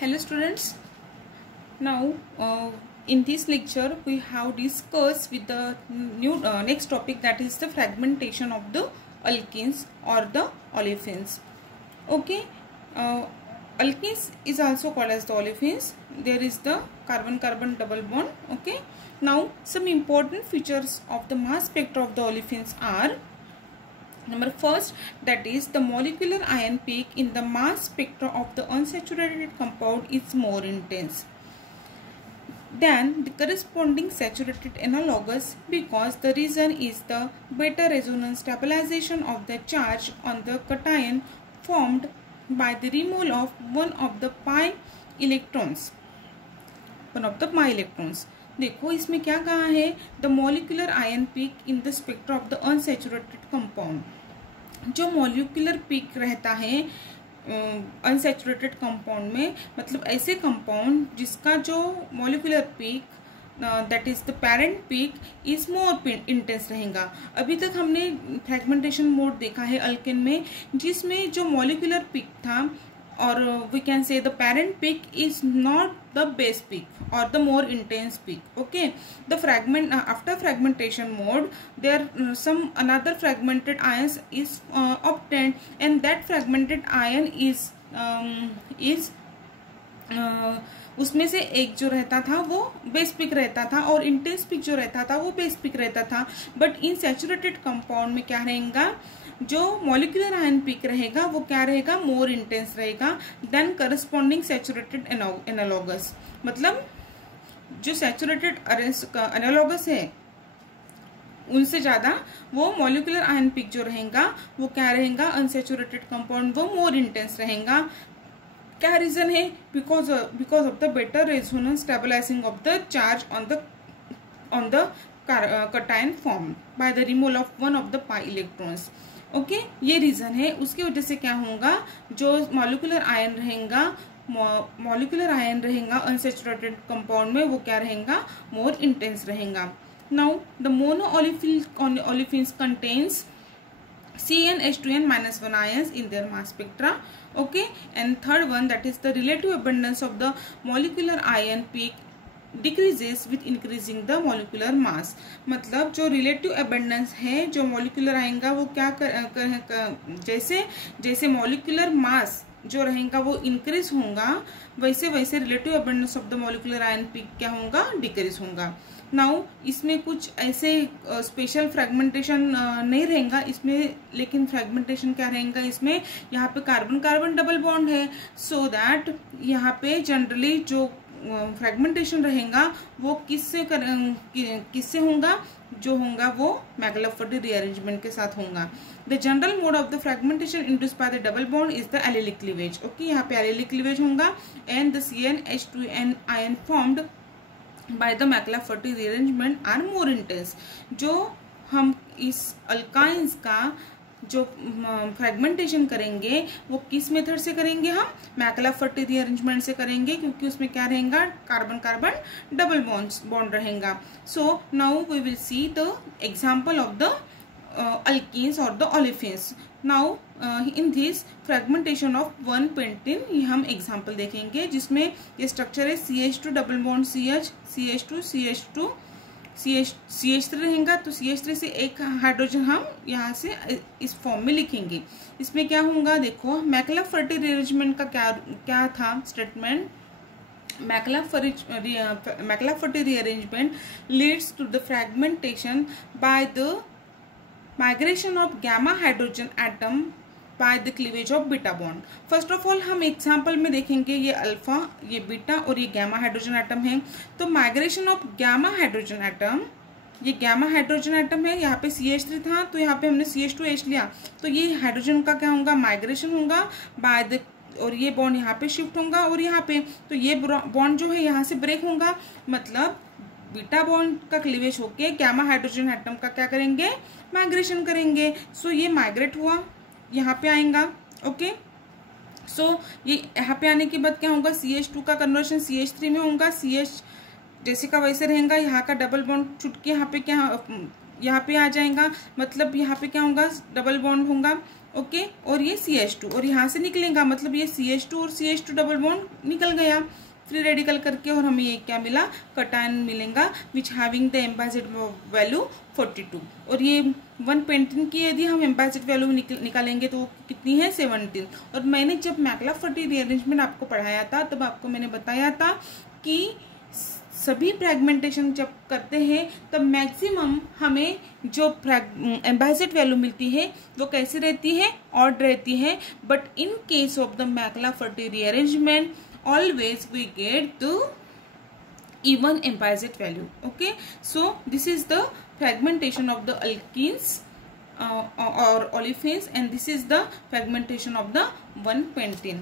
Hello students. Now in this lecture we have discussed with the new next topic, that is the fragmentation of the alkenes or the olefins. Okay, alkenes is also called as the olefins. There is the carbon-carbon double bond. Okay, now some important features of the mass spectra of the olefins are: number first, that is the molecular ion peak in the mass spectra of the unsaturated compound is more intense than the corresponding saturated analogous, because the reason is the beta resonance stabilization of the charge on the cation formed by the removal of one of the pi electrons. देखो इसमें क्या कहा है, the molecular ion peak in the spectra of the unsaturated compound. जो molecular peak रहता है unsaturated compound में, मतलब ऐसे कंपाउंड जिसका जो molecular peak that is the parent peak is more intense रहेगा। अभी तक हमने फ्रैगमेंटेशन मोड देखा है अल्केन में, जिसमें जो मॉलिक्यूलर पीक था, or we can say the parent peak is not the base peak or the more intense peak. Okay, the fragment after fragmentation mode, there some another fragmented ions is obtained, and that fragmented ion is उसमें से एक जो रहता था वो base pick रहता था और इंटेंस पिक जो रहता था वो बेस पिक रहता था। बट इन सैचुरेटेड कंपाउंड में क्या रहेगा, जो मॉलिक्यूलर आयन पिक रहेगा वो क्या रहेगा, मोर इंटेंस रहेगा देन करस्पॉन्डिंग सैचुरेटेड एनालॉगस। मतलब जो सैचुरेटेड एनालॉगस है उनसे ज्यादा वो मॉलिक्यूलर आयन पिक जो रहेगा वो क्या रहेगा, अनसैचुरेटेड कंपाउंड वो मोर इंटेंस रहेगा। क्या रीजन है, because of the better resonance stabilizing of the charge on the cation formed by the removal of one of the pi electrons. Okay, ये रीजन है। उसकी वजह से क्या होगा, जो मॉलिक्यूलर आयन रहेगा अनसैचुरेटेड कंपाउंड में वो क्या रहेगा, मोर इंटेंस रहेगा। Now the mono olefins contains CnH2n-1 ions in their mass spectra. Okay, and third one, that is the relative abundance of the molecular ion peak decreases with increasing the molecular मास। मतलब जो relative abundance है जो molecular आएगा वो क्या जैसे जैसे molecular मास जो रहेगा वो इंक्रीज होगा, वैसे वैसे relative abundance of the molecular ion peak क्या होगा, डिक्रीज होगा। नाउ इसमें कुछ ऐसे स्पेशल फ्रैगमेंटेशन नहीं रहेगा इसमें, लेकिन फ्रैगमेंटेशन क्या रहेगा इसमें, यहाँ पे कार्बन कार्बन डबल बॉन्ड है, सो दैट यहाँ पे जनरली जो फ्रैगमेंटेशन रहेगा वो किससे होगा, जो होगा वो मैक्लाफर्टी रीअरेंजमेंट के साथ होगा। The general mode of the fragmentation induced by the double bond is the allylic cleavage. Okay, यहाँ पे एलिलिक क्लीवेज होगा, and the CnH2n ion formed by the McLafferty rearrangement are more intense. जो हम इस alkynes का जो fragmentation करेंगे वो किस मेथड से करेंगे, हम मैक्लाफर्टी रीअरेंजमेंट से करेंगे, क्योंकि उसमें क्या रहेगा, कार्बन कार्बन डबल बॉन्ड रहेगा। So now we will see the example of the alkenes or the olefins. Now in this fragmentation of 1-pentene ये हम एग्जांपल देखेंगे, जिसमें ये स्ट्रक्चर है CH2 double bond CH, CH2 CH3 रहेगा, तो CH3 से एक हाइड्रोजन हम यहाँ से इस फॉर्म में लिखेंगे। इसमें क्या होगा, देखो मैक्लाफर्टी रीअरेंजमेंट का क्या था statement, McLafferty rearrangement leads to the fragmentation by the migration of gamma hydrogen atom by the cleavage of beta bond. First of all हम एग्जांपल में देखेंगे, ये अल्फा, ये बीटा और ये गैमा हाइड्रोजन एटम है। तो migration of gamma hydrogen atom, ये गैमा हाइड्रोजन एटम है, यहाँ पे CH3 था तो यहाँ पे हमने CH2H लिया, तो ये हाइड्रोजन का क्या होगा, माइग्रेशन होगा बाय द, और ये बॉन्ड यहाँ पे शिफ्ट होगा और यहाँ पे, तो ये बॉन्ड जो है यहाँ से ब्रेक होगा, मतलब बीटा बॉन्ड का क्लीवेज होके गैमा हाइड्रोजन एटम का क्या करेंगे, माइग्रेशन करेंगे। सो ये माइग्रेट हुआ, यहाँ पे आएगा। ओके, सो ये यहाँ पे आने के बाद क्या होगा, CH2 का कन्वर्शन CH3 में होगा, CH जैसे का वैसे रहेगा, यहाँ का डबल बॉन्ड छुट के यहाँ पे क्या यहाँ पे आ जाएगा, मतलब यहाँ पे क्या होगा, डबल बॉन्ड होगा, ओके, और ये CH2 और यहाँ से निकलेगा, मतलब ये CH2 और CH2 डबल बॉन्ड निकल गया फ्री रेडिकल करके, और हमें ये क्या मिला, कटायन मिलेगा विच हैविंग द एम्बाइजेड वैल्यू 42। और ये 1 की यदि हम एम्बाइजेड वैल्यू निकालेंगे तो कितनी है, 17। और मैंने जब मैक्लाफर्टी रीअरेंजमेंट आपको पढ़ाया था तब आपको मैंने बताया था कि सभी फ्रैगमेंटेशन जब करते हैं तब मैक्सिमम हमें जो एम्बाइजेड वैल्यू मिलती है वो कैसी रहती है, ऑड रहती है। But in case of the McLafferty rearrangement always we get the even empaisate value. Okay, so this is the fragmentation of the alkenes or olefins, and this is the fragmentation of the 1-pentene.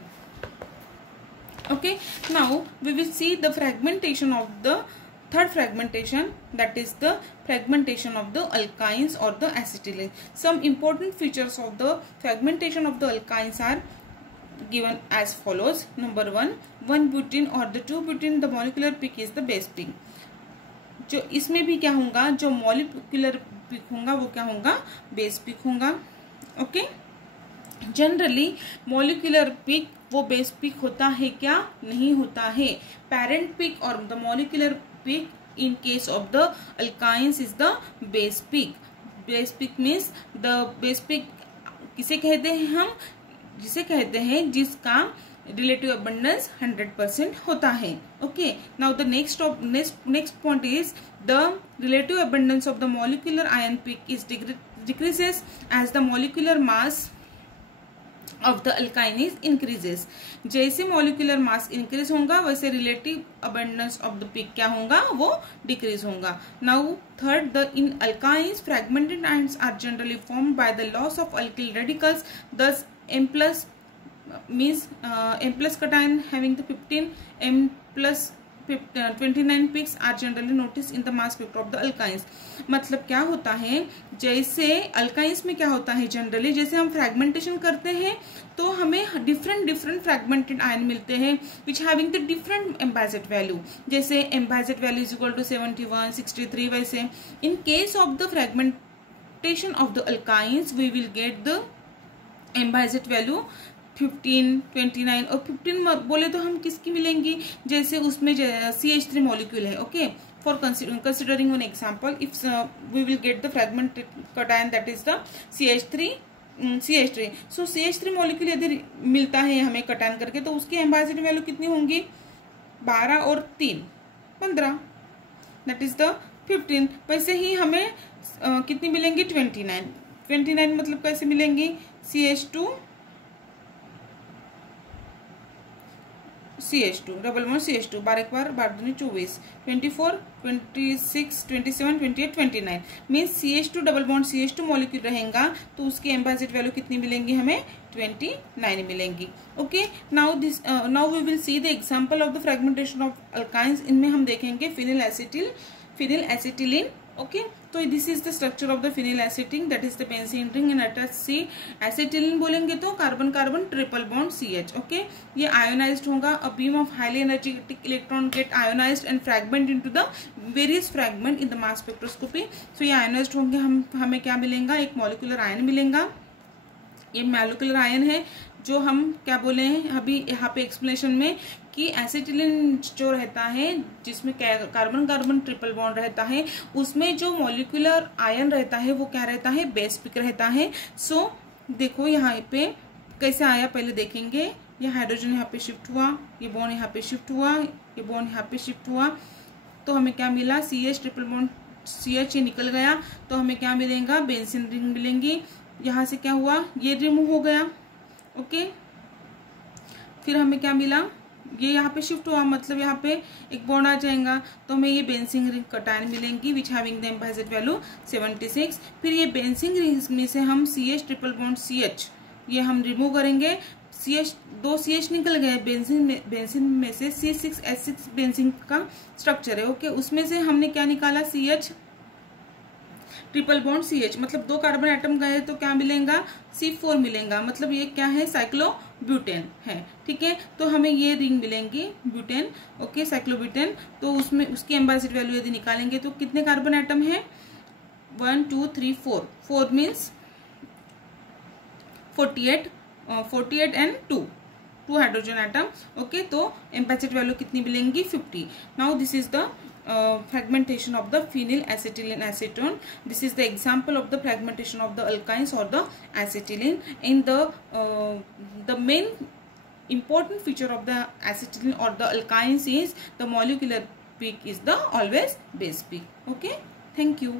Okay, now we will see the fragmentation of the third fragmentation, that is the fragmentation of the alkynes or the acetylene. Some important features of the fragmentation of the alkynes are given as follows. Number 1-butene or the 2-butene, the molecular peak is the base peak. जो इसमें भी क्या होगा, जो molecular pick होगा वो क्या होगा, बेस पिक होगा। ओके, जनरली मॉलिक्यूलर पिक वो बेस पिक होता है क्या, नहीं होता है। पेरेंट पिक और the molecular peak in case of the alkynes is the base peak. Base peak means the base peak किसे कहते हैं हम, जिसे कहते हैं जिसका रिलेटिव अबंडेंस 100% होता है। Okay, now the next point is the relative abundance of the molecular ion peak is decreases as the molecular mass of the alkyne is increases. जैसे मॉलिक्यूलर मास इंक्रीज होगा वैसे relative abundance of the peak क्या होगा, वो decrease होगा। Now third, the in alkynes fragmented ions are generally formed by the loss of alkyl radicals. दस M plus means M plus cation having the 15, M plus 29 peaks are generally noticed in the mass spectra of the alkynes. मतलब क्या होता है, जैसे alkynes में क्या होता है, जनरली जैसे हम फ्रैगमेंटेशन करते हैं तो हमें डिफरेंट फ्रैगमेंटेड आयन मिलते हैं which having the different m by z value. जैसे m by z value is equal to 71, 63। वैसे in case of the fragmentation of the alkanes we will get the m by z value 15, 29 और 15 बोले तो हम किसकी मिलेंगी, जैसे उसमें CH3 मॉलिक्यूल है। Okay, for considering one example, if we will get the fragmented cation that is the CH3। So CH3 molecule यदि मिलता है हमें कैटायन करके तो उसकी एम्बाइजेड वैल्यू कितनी होंगी, 12 और 3 15, दैट इज द 15। वैसे ही हमें कितनी मिलेंगी, 29 मतलब कैसे मिलेंगी, CH2 डबल बॉन्ड CH2 बार 24, 24, 26, 27, 28, 29 means CH2 double bond CH2 molecule रहेगा तो उसकी एम्बाइजेड वैल्यू कितनी मिलेंगी, हमें 29 मिलेंगी। Okay, now we will see the example of the fragmentation of alkynes. इनमें हम देखेंगे फिनिल एसिटिलीन। ओके, तो this is the structure of the phenyl acetylene, that is the benzene ring and attach C. Acetylene बोलेंगे तो carbon carbon triple bond CH। Okay, ये ionized होगा। A beam of highly energetic electron get ionized and fragment into the various fragment in the mass spectroscopy. सो ये ionised होंगे, हमें क्या मिलेगा, एक मॉलिक्यूलर आयन मिलेगा। ये मॉलिक्यूलर आयन है जो हम क्या बोले हैं अभी यहाँ पे एक्सप्लेनेशन में कि एसिटिलीन जो रहता है जिसमें कार्बन कार्बन ट्रिपल बॉन्ड रहता है उसमें जो मॉलिक्यूलर आयन रहता है वो क्या रहता है, बेस पिक रहता है। सो देखो यहाँ पे कैसे आया पहले देखेंगे। ये हाइड्रोजन यहाँ पे शिफ्ट हुआ, ये बॉन्ड यहाँ पे शिफ्ट हुआ, ये बॉन्ड यहाँ पे शिफ्ट हुआ, तो हमें क्या मिला, CH ट्रिपल बॉन्ड CH ये निकल गया तो हमें क्या मिलेगा, बेंजीन रिंग मिलेंगी। यहाँ से क्या हुआ, ये रिमूव हो गया। ओके, फिर हमें क्या मिला, ये यहाँ पे शिफ्ट हुआ मतलब यहाँ पे एक बॉन्ड आ जाएगा तो हमें ये बेंजीन रिंग कैटायन मिलेंगी विच हैविंग द एम्बाइजेड वैल्यू 76। फिर ये बेंजीन रिंग में से हम CH ट्रिपल बॉन्ड CH ये हम रिमूव करेंगे। दो CH निकल गए, बेंजीन में से C6H6 बेंजीन का स्ट्रक्चर है। ओके, उसमें से हमने क्या निकाला, CH ट्रिपल बॉन्ड CH मतलब 2 कार्बन एटम गए तो क्या मिलेगा, C4 मिलेगा, मतलब ये क्या है, साइक्लोब्यूटेन है। ठीक है, तो हमें ये रिंग मिलेंगी ब्यूटेन। Okay, cyclobutane. तो उसमें उसकी एम्बाइजेड वैल्यू यदि निकालेंगे तो कितने कार्बन एटम है, 1 2 3 4 means 48 and 2 hydrogen atom. Okay, तो एम्पैचेट वैल्यू कितनी मिलेंगी 50. Now this is the fragmentation of the phenyl acetylene acetone. This is the example of the fragmentation of the alkynes or the acetylene. In the main important feature of the acetylene or the alkynes is the molecular peak is the always base peak. Okay, thank you.